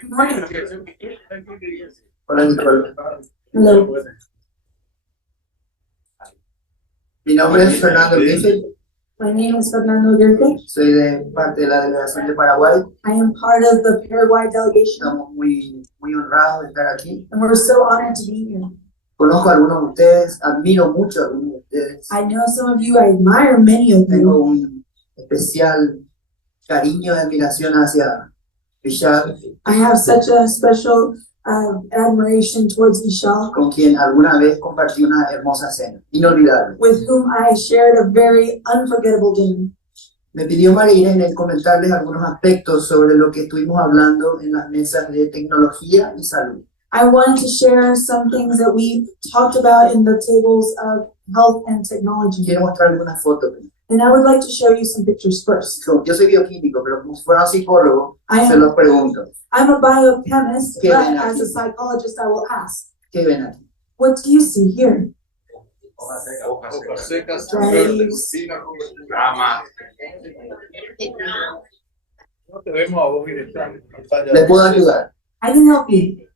Good morning. Hola, Nicole. Hello. Mi nombre es Fernando Griffit. My name is Ernando. Soy de parte de la delegación de Paraguay. I am part of the Paraguay delegation, Estamos muy honrados de estar aquí. and we're so honored to be here. Conozco a algunos de ustedes, admiro mucho a algunos de ustedes. I know some of you, I admire many of Tengo you. un especial cariño y admiración hacia Richard, I have such a special admiration towards Michelle, con quien alguna vez compartí una hermosa cena, inolvidable. with whom I shared a very unforgettable dinner. Me pidió María en comentarles algunos aspectos sobre lo que estuvimos hablando en las mesas de tecnología y salud. I wanted to share some things that we talked about in the tables of health and technology. Quiero mostrar algunas fotos. And I would like to show you some pictures first. Yo soy bioquímico, pero como si fuera un psicólogo, I se am- los pregunto. I'm a biochemist, ¿Qué but ven as aquí? a psychologist, I will ask, ¿Qué ven aquí? what do you see here? Hojas secas, Dry verdes, leaves. rama. No te vemos a vos directamente. ¿Les puedo ayudar? I can help you.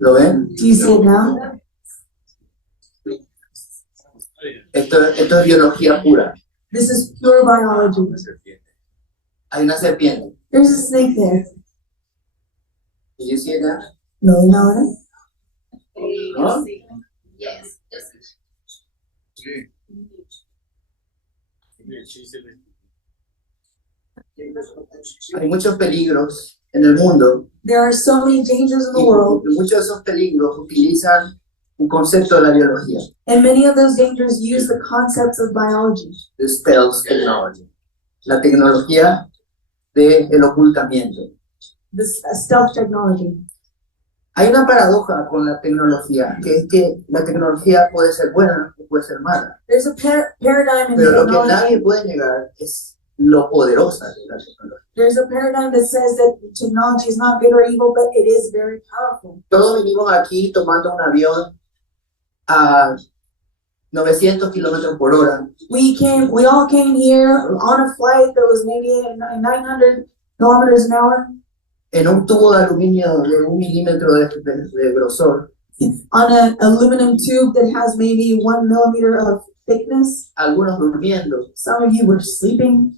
¿Lo ven? Do you see it now? Esto es biología pura. This is pure biology. Hay una serpiente. There's a snake there. ¿Y you see it now? ¿Lo ven ahora? ¿No? Sí. Hay muchos peligros en el mundo. There are so many dangers in the Y world, muchos de esos peligros utilizan un concepto de la biología, and many of those dangers use the concepts of biology, de stealth technology, la tecnología del ocultamiento. this stealth technology. Hay una paradoja con la tecnología, que es que la tecnología puede ser buena o puede ser mala, There's a paradigm in pero lo que nadie technology. puede negar es lo poderosa que es la tecnología. There's a paradigm that says that technology is not good or evil, but it is very powerful. Todos vinimos aquí tomando un avión a 900 kilómetros por hora, We all came here on a flight that was maybe 900 kilometers an hour en un tubo de aluminio de 1 milímetro de grosor. on an aluminum tube that has maybe 1 millimeter of thickness. Algunos durmiendo, Some of you were sleeping,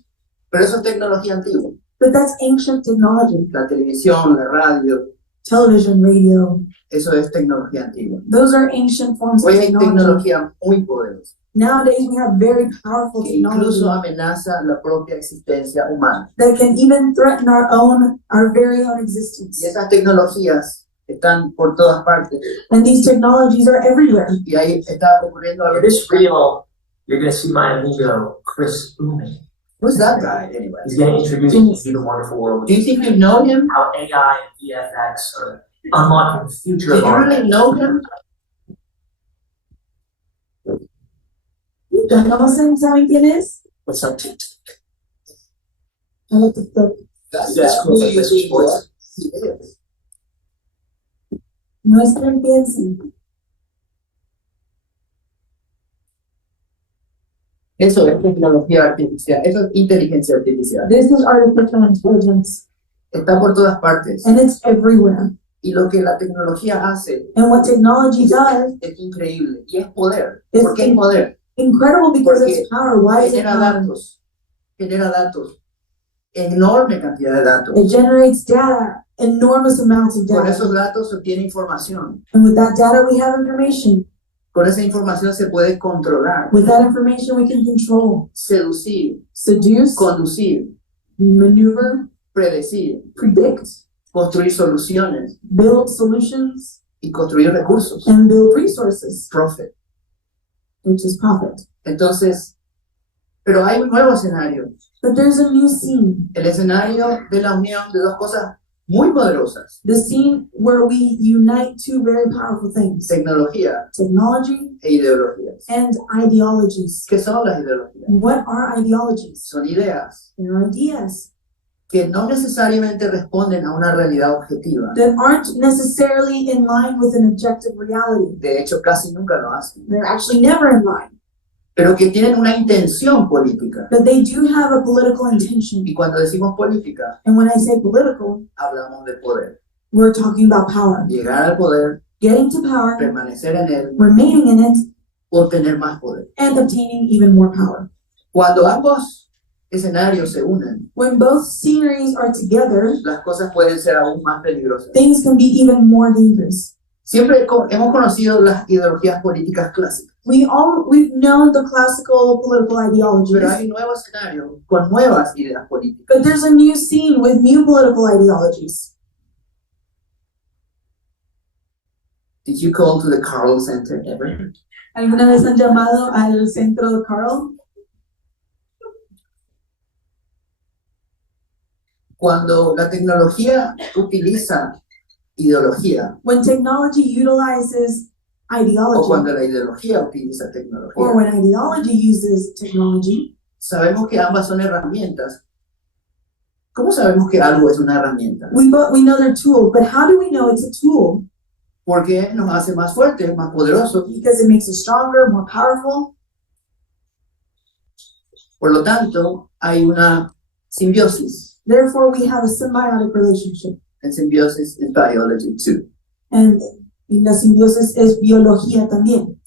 pero eso es tecnología antigua. but that's ancient technology. La televisión, la radio, Television, radio, eso es tecnología antigua. those are ancient forms of Hoy hay technology. tecnología muy poderosa, Nowadays we have very powerful que technology incluso amenaza la propia existencia humana. that can even threaten our very own existence. Y esas tecnologías están por todas partes. And these technologies are everywhere. Y ahí está ocurriendo algo. In this reel, you're going to see my amigo, Chris Ume. Who's that guy, anyway? He's going to introduce you to the wonderful world Do you think you know him? how AI and VFX are unlocking the future Do of you our really know him? ¿Conocen? ¿Saben quién es? What's up? That's cool. who you think he is. No es que piensen. Eso es tecnología artificial, eso es inteligencia artificial. This is artificial intelligence, Está por todas partes. and it's everywhere. Y lo que la tecnología hace And what technology does es increíble. Y es poder. Es ¿Por qué es poder? incredible because Porque it's power. Why is it power? Genera datos, enorme cantidad de datos. It generates data, enormous amounts of Con data. esos datos se obtiene información. And with that data, we have information. Con esa información se puede controlar, With that information, we can control, seducir, seduce, conducir, maneuver, predecir, predict, construir soluciones build solutions, y construir recursos. and build resources, Profit. which is profit. Entonces, pero hay un nuevo escenario. But there's a new scene. El escenario de la unión de dos cosas muy poderosas. The scene where we unite two very powerful things, Tecnología technology e ideologías. and ideologies. ¿Qué son las ideologías? What are ideologies? Son ideas They're ideas que no necesariamente responden a una realidad objetiva. that aren't necessarily in line with an objective reality. De hecho, casi nunca lo hacen. They're actually never in line. pero que tienen una intención política. but they do have a political intention. Y cuando decimos política, And when I say political, hablamos de poder. we're talking about power. Llegar al poder, Getting to power, permanecer en él, remaining in it, o tener más poder. and obtaining even more power. Cuando ambos escenarios se unen, When both sceneries are together, las cosas pueden ser aún más peligrosas. things can be even more dangerous. Siempre hemos conocido las ideologías políticas clásicas, We've known the classical political pero ideologies, hay un nuevo escenario con nuevas ideas políticas. but there's a new scene with new political ideologies. Did you call to the Carl Center ever? ¿Alguna vez han llamado al centro de Carl? Cuando la tecnología utiliza ideología, When technology utilizes o ideology, cuando la ideología utiliza or tecnología, when ideology uses technology, sabemos que ambas son herramientas. ¿Cómo sabemos que algo es una herramienta? we know they're tools, but how do we know it's a tool? Porque nos hace más fuertes, más poderosos. Because it makes us stronger, more powerful. Por lo tanto, hay una simbiosis. Therefore, we have a symbiotic relationship. And symbiosis is biology too. Y la simbiosis es biología también.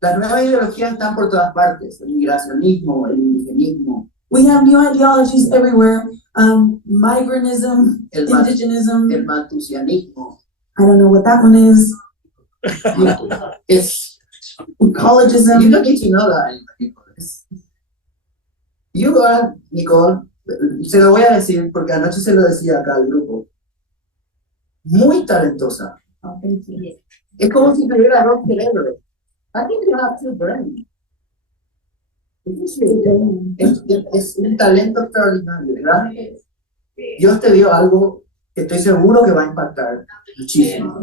Las nuevas ideologías están por todas partes. El migracionismo, el indigenismo, We have new ideologies everywhere. Migranism, el indigenism. malthusianismo. I don't know what that one is. It's, Ecologism. you don't need to know that. You are, Nicole, se lo voy a decir porque anoche se lo decía acá al grupo, muy talentosa. Oh, thank you. Es como si tuviera dos cerebros. I think you have two brains. Es un talento extraordinario, ¿verdad? Dios te dio algo que estoy seguro que va a impactar muchísimo.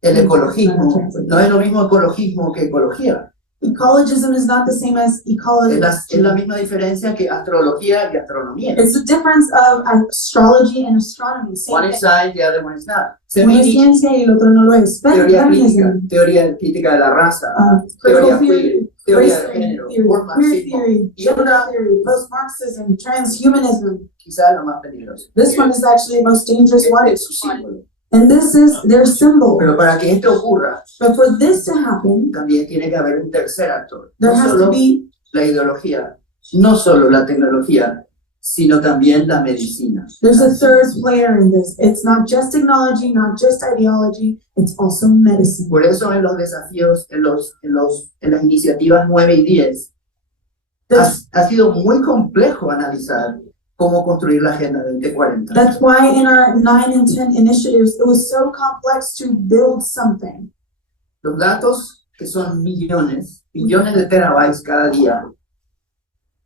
El ecologismo, no es lo mismo ecologismo que ecología. Ecologism is not the same as ecology. Es la misma diferencia que astrología y astronomía. It's the difference of astrology and astronomy. One Same is thing. science, the other one is not. Uno es ciencia y el otro no lo es. Feminism, Teoría crítica de la raza, critical teoría theory, queer, teoría race de género, theory, por queer marxismo. theory, Y gender una, theory, post-Marxism, transhumanism. quizás la más peligrosa. This one is actually the most dangerous one. Es su símbolo. And this is their symbol. Pero para que esto ocurra, But for this to happen, también tiene que haber un tercer actor. there No has solo to be la ideología, no solo la tecnología, sino también la medicina. there's a third player in this. It's not just technology, not just ideology, it's also medicine. Por eso en los desafíos, en las iniciativas 9 y 10, ha sido muy complejo analizar cómo construir la Agenda 2040. That's why in our 9 and 10 initiatives, it was so complex to build something. Los datos, que son millones de terabytes cada día,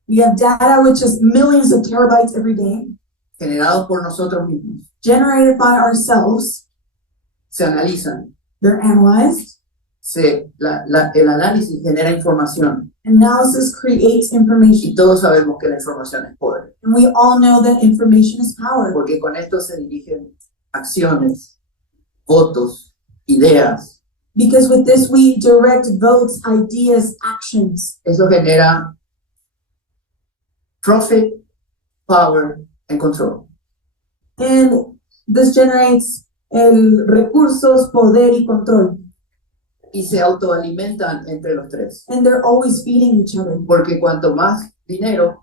We have data which is millions of terabytes every day, generados por nosotros mismos, generated by ourselves. se analizan. They're analyzed. El análisis genera información Analysis creates information. y todos sabemos que la información es poder, And we all know that information is power. porque con esto se dirigen acciones, votos, ideas. Because with this, we direct votes, ideas, actions. Eso genera profit, power, and control. And this generates recursos, poder y control. Y se autoalimentan entre los tres. And they're always feeding each other. Porque cuanto más dinero,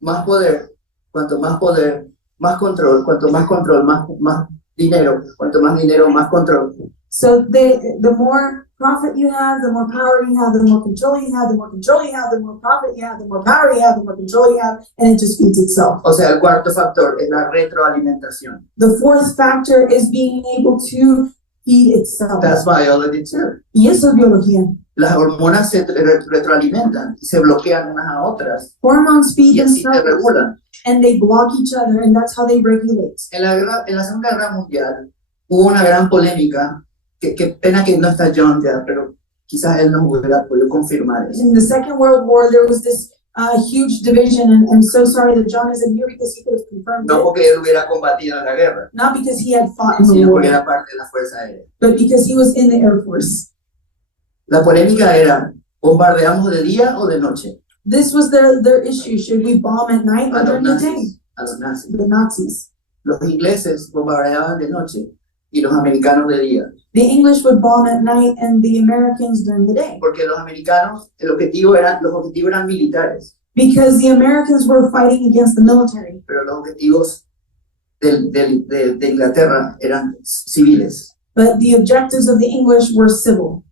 más poder, cuanto más poder, más control, cuanto más control, más dinero, cuanto más dinero, más control. So the more profit you have, the more power you have, the more control you have, the more control you have, the more profit you have, the more power you have, the more control you have, and it just feeds itself. O sea, el cuarto factor es la retroalimentación. The fourth factor is being able to feed itself. That's biology too. Y eso es biología. Las hormonas se retroalimentan y se bloquean unas a otras Hormones feed y así se themselves, regulan. and they block each other, and that's how they regulate. En la Segunda Guerra Mundial hubo una gran polémica, que pena que no está John ya, pero quizás él nos hubiera podido confirmar eso. In the Second World War, there was this huge division, and I'm so sorry that John isn't here because he could have confirmed No it. porque él hubiera combatido en la guerra, Not because he had fought in the sino war, porque era parte de la Fuerza Aérea. but because he was in the Air Force. La polémica era ¿Bombardeamos de día o de noche? This was their issue. Should we bomb at night A or los during the day? nazis. A los nazis. The Nazis. Los ingleses bombardeaban de noche y los americanos de día. The English would bomb at night and the Americans during the day. Porque los americanos, los objetivos eran militares, Because the Americans were fighting against the military. pero los objetivos de Inglaterra eran civiles. But the objectives of the English were civil.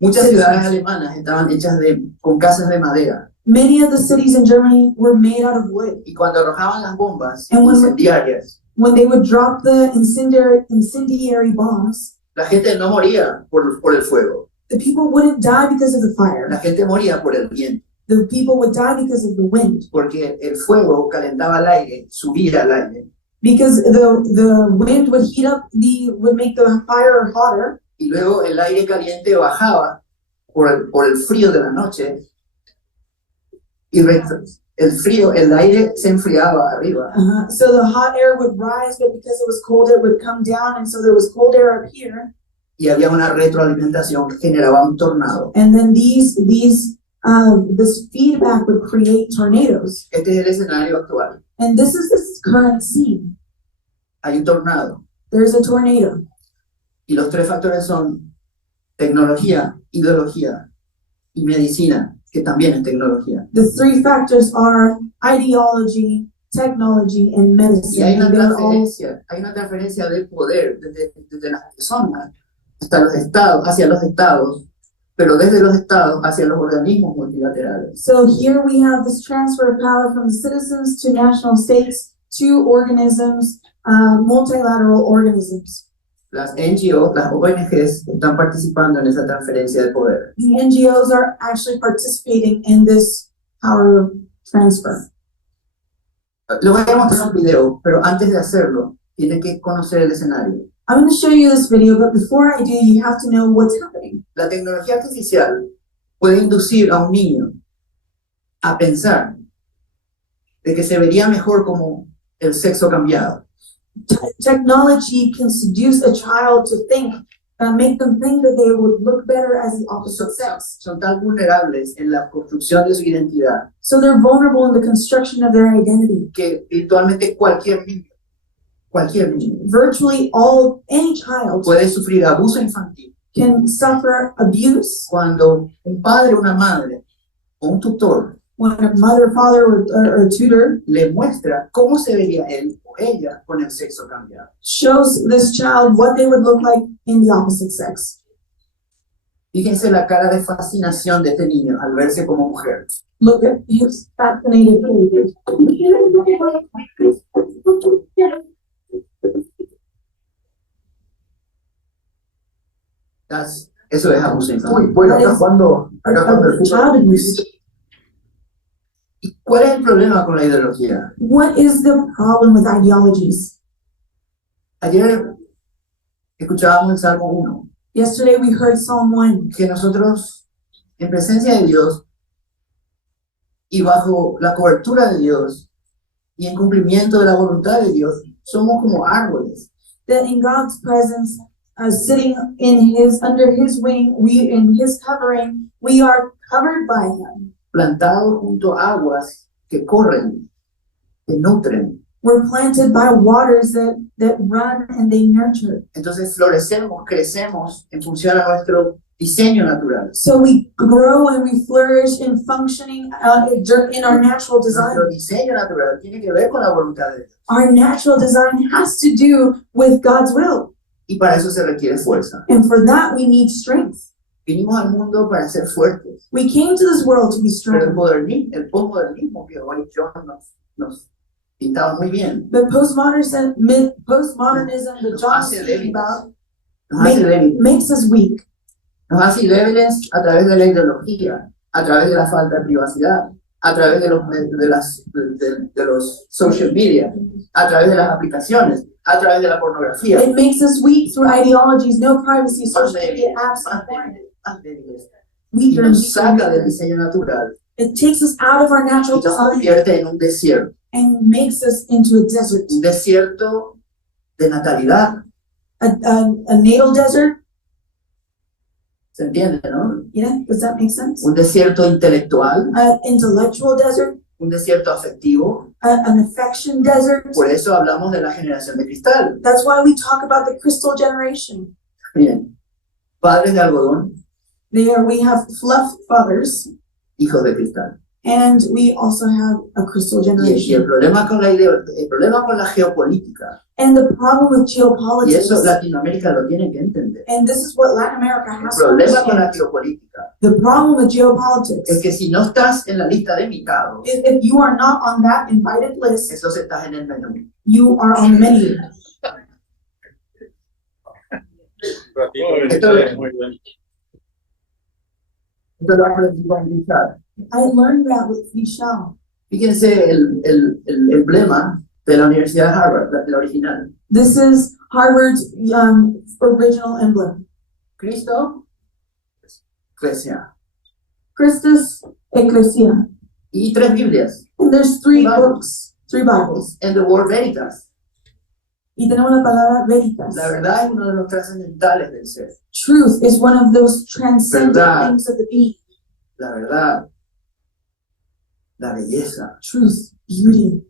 Muchas ciudades alemanas estaban hechas con casas de madera. Many of the cities in Germany were made out of wood. Y cuando arrojaban las bombas And when- incendiarias, When they would drop the incendiary bombs, la gente no moría por el fuego. the people wouldn't die because of the La fire. gente moría por el viento. The people would die because of the wind. Porque el fuego calentaba el aire, subía al aire. Because the wind would would make the fire hotter. Y luego el aire caliente bajaba por el frío de la noche. Y el aire se enfriaba arriba. So the hot air would rise, but because it was cold, it would come down, and so there was cold air up here. Y había una retroalimentación que generaba un tornado. And then this feedback would create tornadoes. Este es el escenario actual. And this is this current scene. Hay un tornado. There's a tornado. Y los tres factores son tecnología, ideología y medicina, que también es tecnología. The three factors are ideology, technology, and Y medicine. hay una And they're all, transferencia de poder desde las personas hasta los estados, hacia los estados, pero desde los estados hacia los organismos multilaterales. so here we have this transfer of power from the citizens to national states to organisms, multilateral organisms. Las NGO, las ONGs están participando en esa transferencia de poder. The NGOs are actually participating in this power transfer. Les voy a mostrar un video, pero antes de hacerlo, tienen que conocer el escenario. I'm going to show you this video, but before I do, you have to know what's happening. La tecnología artificial puede inducir a un niño a pensar de que se vería mejor como el sexo cambiado. Technology can seduce a child to think, make them think that they would look better as the opposite sex. Son tan vulnerables en la construcción de su identidad So they're vulnerable in the construction of their identity. que virtualmente cualquier niño Virtually any child puede sufrir abuso infantil can suffer abuse cuando un padre, una madre o un tutor when a mother, father, or a tutor le muestra cómo se vería él o ella con el sexo cambiado. shows this child what they would look like in the opposite sex. Fíjense la cara de fascinación de este niño al verse como mujer. Look at his fascinated face. Eso es abuso infantil. Bueno, That is acá cuando el child fútbol, abuse. ¿Y cuál es el problema con la ideología? What is the problem with ideologies? Ayer escuchábamos el Salmo 1, Yesterday we heard Psalm 1, que nosotros, en presencia de Dios y bajo la cobertura de Dios y en cumplimiento de la voluntad de Dios, somos como árboles. that in God's presence, sitting under His wing, in His covering, we are covered by Him. Plantados junto a aguas que corren, que nutren. We're planted by waters that run and they nurture. Entonces florecemos, crecemos en función a nuestro diseño natural. So we grow and we flourish in functioning in our natural design. Nuestro diseño natural tiene que ver con la voluntad de Dios. Our natural design has to do with God's will. Y para eso se requiere fuerza. And for that, we need strength. Vinimos al mundo para ser fuertes. We came to this world to be Pero strong. el posmodernismo que hoy John nos pintaba muy bien, But postmodernism that John's hace speaking débiles. about, Nos hace débiles. makes us weak. Nos hace débiles a través de la ideología, a través de la falta de privacidad, a través de los social media, a través de las aplicaciones, a través de la pornografía. It makes us weak through ideologies, no privacy, Más social media débiles, apps, más débiles, más débiles. Y weaker and nos saca del weaker. diseño natural It takes us out of our y natural nos design convierte en un desierto into a desert, de natalidad, a natal desert, ¿Se entiende, no? Yeah, does that make sense? Un desierto intelectual, Intellectual desert, un desierto afectivo. an affection desert. Por eso hablamos de la generación de cristal. That's why we talk about the crystal generation. Bien, padres de algodón, There we have fluff fathers, hijos de cristal. and we also have a crystal Y el generation. problema con el problema con la geopolítica, And the problem with y eso geopolitics, Latinoamérica lo tiene que entender. and this is what Latin America El has to problema con la understand. geopolítica The problem with es geopolitics que si no estás en la lista de invitados, is if you are not on that invited list, entonces estás en el menú. you are on the menu. Esto lo aprendí con Richard. I learned that with Michelle. Fíjense el emblema de la Universidad de Harvard, la original. This is Harvard's original emblem. Cristo, Iglesia. Christus Ecclesia. Y tres Biblias. And there's three Bible. books, three Bibles. And the word veritas. Y tenemos la palabra veritas. La verdad es uno de los trascendentales del ser. Truth is one of those transcendent Verdad. things of the being. La verdad, la belleza, Truth, beauty,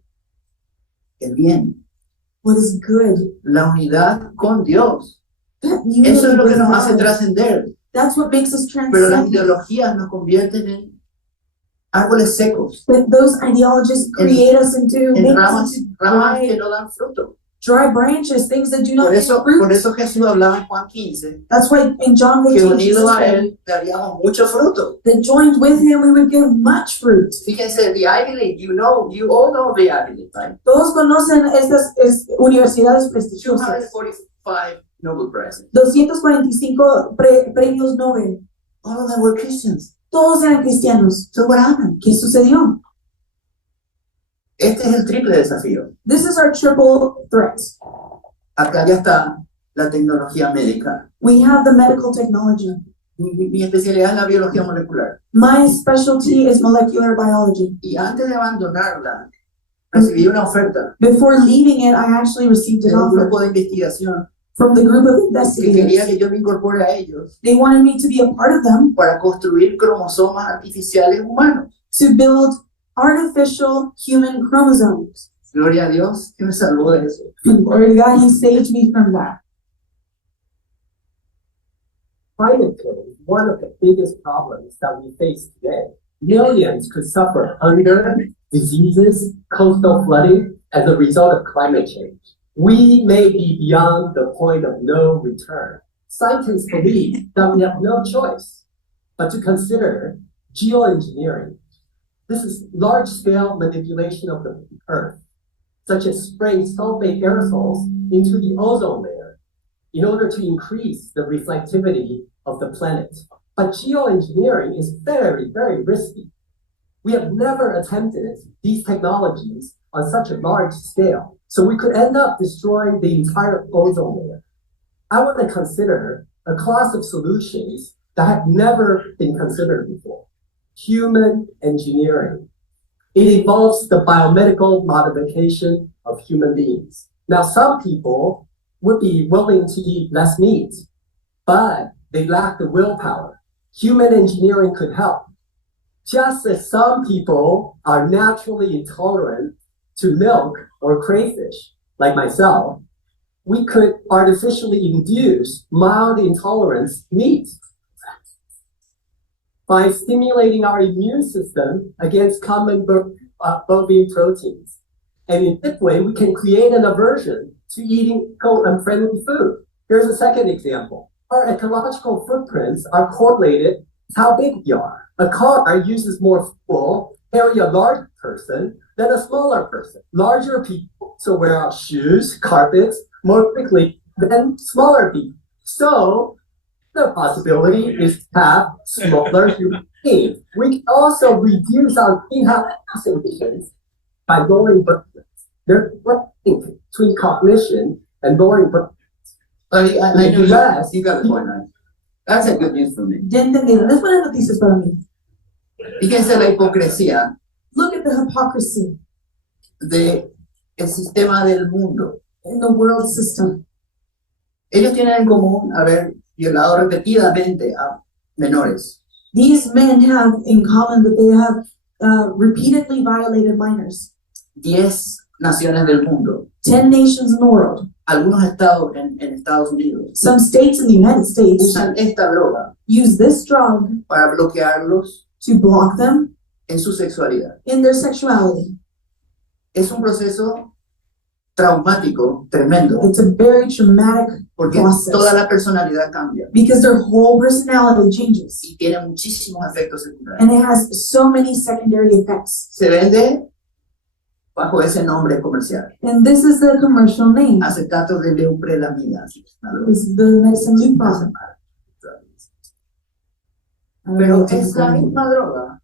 el bien, what is good. la unidad con Dios. That unity Eso es lo que with nos hace God. trascender. That's what makes us Pero las transcend. ideologías nos convierten en árboles secos, But those ideologies create us into, en make us ramas into que dry, no dan fruto. dry branches, things that do not Por bear eso fruit. Jesús hablaba en Juan 15, That's why in John que 15, unidos Jesus a said Él daríamos mucho fruto. that joined with him we would give much fruit. Fíjense, the Ivy League, you all know the Ivy League, right? Todos conocen estas universidades prestigiosas. 245 Nobel Prizes. 245 premios Nobel. All of them were Christians. Todos eran cristianos. So what happened? ¿Qué sucedió? Este es el triple desafío. This is our triple threat. Acá ya está la tecnología médica. We have the medical technology. Mi especialidad es la biología molecular. My specialty is molecular biology. Y antes de abandonarla, recibí una oferta Before leaving it, I actually received de an un offer grupo de investigación from the group of que quería investigators. que yo me incorpore a ellos They wanted me to be a part of them para construir cromosomas artificiales humanos. to build artificial human chromosomes. Gloria a Dios que me salvó de eso. And glory to God, He saved me from that. Climate change is one of the biggest problems that we face today. Millions could suffer hunger, diseases, coastal flooding as a result of climate change. We may be beyond the point of no return. Scientists believe that we have no choice but to consider geoengineering. This is large-scale manipulation of the Earth, such as spraying sulfate aerosols into the ozone layer in order to increase the reflectivity of the planet. But geoengineering is very, very risky. We have never attempted these technologies on such a large scale, so we could end up destroying the entire ozone layer. I want to consider a class of solutions that have never been considered before. Human engineering. It involves the biomedical modification of human beings. Now, some people would be willing to eat less meat, but they lack the willpower. Human engineering could help. Just as some people are naturally intolerant to milk or crayfish, like myself, we could artificially induce mild intolerance to meat by stimulating our immune system against common bovine proteins. And in this way, we can create an aversion to eating unfriendly food. Here's a second example. Our ecological footprints are correlated with how big we are. A car uses more fuel, carry a large person than a smaller person. Larger people also wear out shoes, carpets more quickly than smaller people. So the possibility is to have smaller human beings. We can also reduce our greenhouse gas emissions by lowering birth rates. There's a link between cognition and lowering birth rates. I know you got the point, right? That's a good news for me. Ya entendieron, es buenas noticias para mí. Fíjense la hipocresía Look at the hypocrisy del sistema del mundo. in the world system. Ellos tienen en común haber violado repetidamente a menores. These men have in common that they have repeatedly violated minors. 10 naciones del mundo, 10 nations in the world, algunos estados en Estados Unidos, some states in the United States usan esta droga use this drug para bloquearlos to block them en su sexualidad. in their sexuality. Es un proceso traumático, tremendo, It's a very traumatic porque process. toda la personalidad cambia because their whole personality changes. y tiene muchísimos efectos secundarios. And it has so many secondary effects. Se vende bajo ese nombre comercial. And this is the commercial name. Acetato de leuprelamida. This is the medicine Lupron. Pero es la misma droga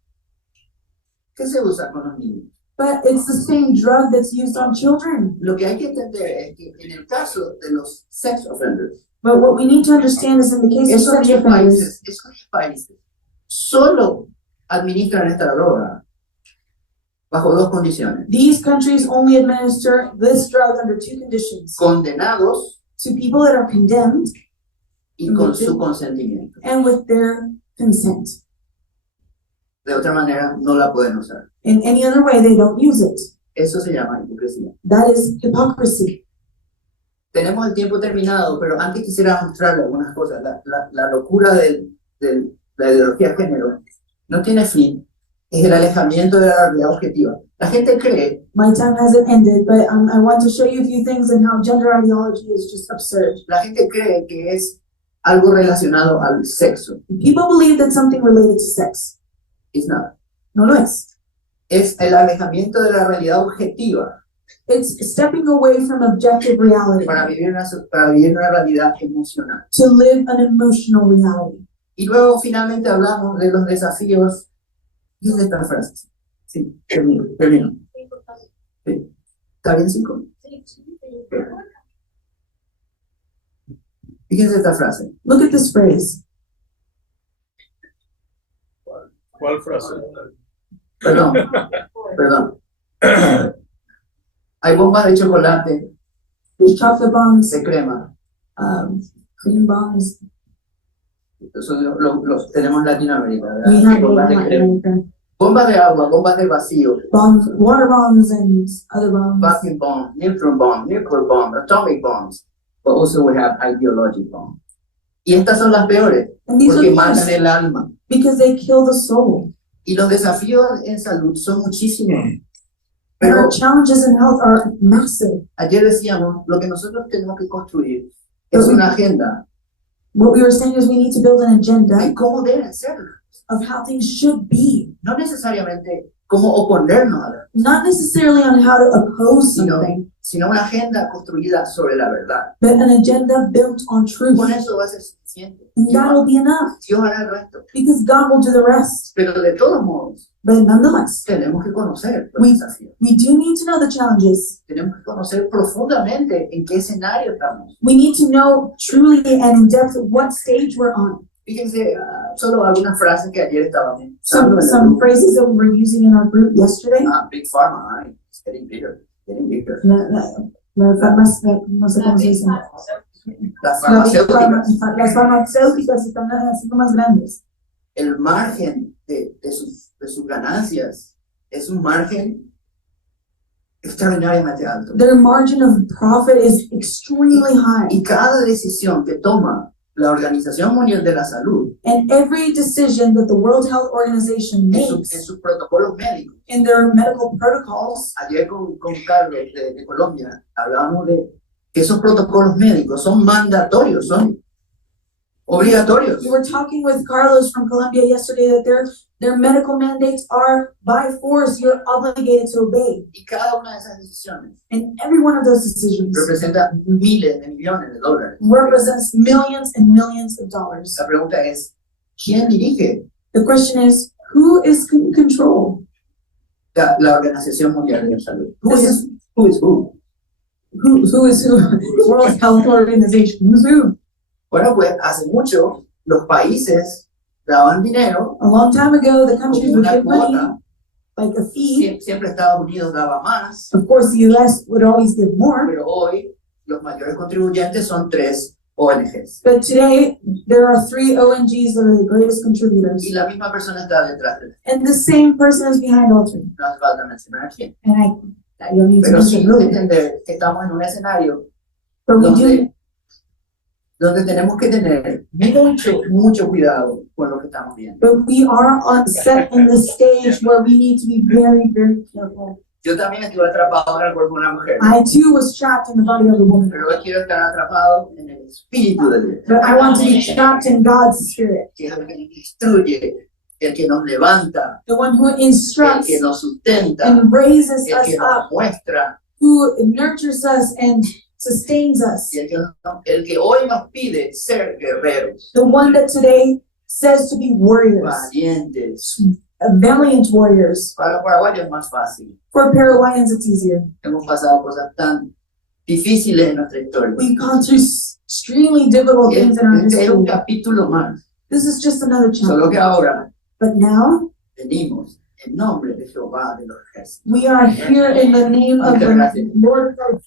que se usa con los niños. But it's the same drug that's used on children. Lo que hay que entender es que en el caso de los sex offenders, But what we need to understand is in the case of esos sex 10 offenders, países solo administran esta droga bajo dos condiciones. these countries only administer this drug under 2 conditions. Condenados To people that are condemned y con su consentimiento. and with their consent. De otra manera, no la pueden usar. In any other way, they don't use it. Eso se llama hipocresía. That is hypocrisy. Tenemos el tiempo terminado, pero antes quisiera mostrarle algunas cosas. La locura de la ideología de género no tiene fin. Es el alejamiento de la realidad objetiva. La gente cree My time hasn't ended, but I want to show you a few things and how gender ideology is just absurd. que es algo relacionado al sexo. People believe that something related to sex. It's not. No lo es. Es el alejamiento de la realidad objetiva It's stepping away from objective reality para vivir una realidad emocional. to live an emotional reality. Y luego finalmente hablamos de los desafíos. Fíjense esta frase. Sí, termino. Sí. ¿Está bien 5? Fíjense esta frase. Look at this phrase. ¿Cuál frase? Perdón. Hay bombas de chocolate, There's chocolate bombs, de crema. cream bombs. Eso los tenemos en Latinoamérica, ¿verdad? We have Bombas de crema. Bombas de agua, bombas de vacío, bombs, water bombs, and other bombs. vacuum bomb, neutron bomb, nuclear bomb, atomic bombs. But also we have ideology bomb. Y estas son las peores, And these are porque the matan worst el alma. because they kill the soul. Y los desafíos en salud son muchísimos. And Pero our challenges in health are massive. ayer decíamos, lo que nosotros tenemos que construir es una agenda What we were saying is we need to build an agenda de cómo deben ser. of how things should be, No necesariamente cómo oponernos a la, not necessarily on how to oppose something, sino una agenda construida sobre la verdad. but an agenda built on truth. Con eso va a ser suficiente. And that'll be enough Dios hará el resto. because God will do the rest. Pero de todos modos, But nonetheless, tenemos que conocer los We- desafíos. we do need to know the challenges. Tenemos que conocer profundamente en qué escenario estamos. We need to know truly and in depth what stage we're on. Fíjense, solo algunas frases que ayer estábamos usando en el Some grupo. phrases that we were using in our group yesterday. Big Pharma, it's getting bigger, getting bigger. No sé cómo se dice. Las farmacéuticas, Las farmacéuticas están haciendo más grandes. el margen de sus ganancias es un margen extraordinariamente alto. Their margin of profit is extremely high. Y cada decisión que toma la Organización Mundial de la Salud And every decision that the World Health Organization en makes sus protocolos médicos. in their medical protocols, Ayer con Carlos de Colombia hablábamos de que esos protocolos médicos son mandatorios, son obligatorios. we were talking with Carlos from Colombia yesterday that their medical mandates are by force, you're obligated to obey. Y cada una de esas decisiones And every one of those decisions representa miles de millones de dólares. represents millions and millions of dollars. La pregunta es, ¿quién dirige The question is, who is in control? la Organización Mundial de la Salud? Who is who? Who is who? World Health Organization, who's who? Bueno, pues hace mucho los países daban dinero A long time ago, the countries como would una give money, cuota. like a fee. Siempre Estados Unidos daba más, Of course, the U.S. would always give more, pero hoy los mayores contribuyentes son 3 ONGs. But today, there are 3 ONGs that are the greatest contributors. Y la misma persona está detrás de And the same person is behind all 3. no hace falta mencionar a quién. And I don't need to Pero sí mention who. entender que estamos en un escenario But we do, donde tenemos que tener mucho cuidado con lo que estamos viendo. but we are set in the stage where we need to be very, very careful. Yo también estuve atrapado en el cuerpo de una mujer, I too was trapped in the body of a woman, pero hoy quiero estar atrapado en el espíritu de Dios, but I want to be trapped in God's spirit, que es el que nos instruye, el que nos levanta, the one who el instructs que nos sustenta, and raises el us que nos up, muestra, who nurtures us and sustains us, y el que hoy nos pide ser guerreros, the one that today says to be warriors, valientes. valiant warriors. Para los paraguayos es más fácil. For Paraguayans, it's easier. Hemos pasado cosas tan difíciles en nuestra historia. We've gone through extremely difficult Y things in our este es un history. capítulo más. This is just another Solo que chapter. ahora But now, venimos en nombre de Jehová de los ejércitos. we are here in the name of the Lord of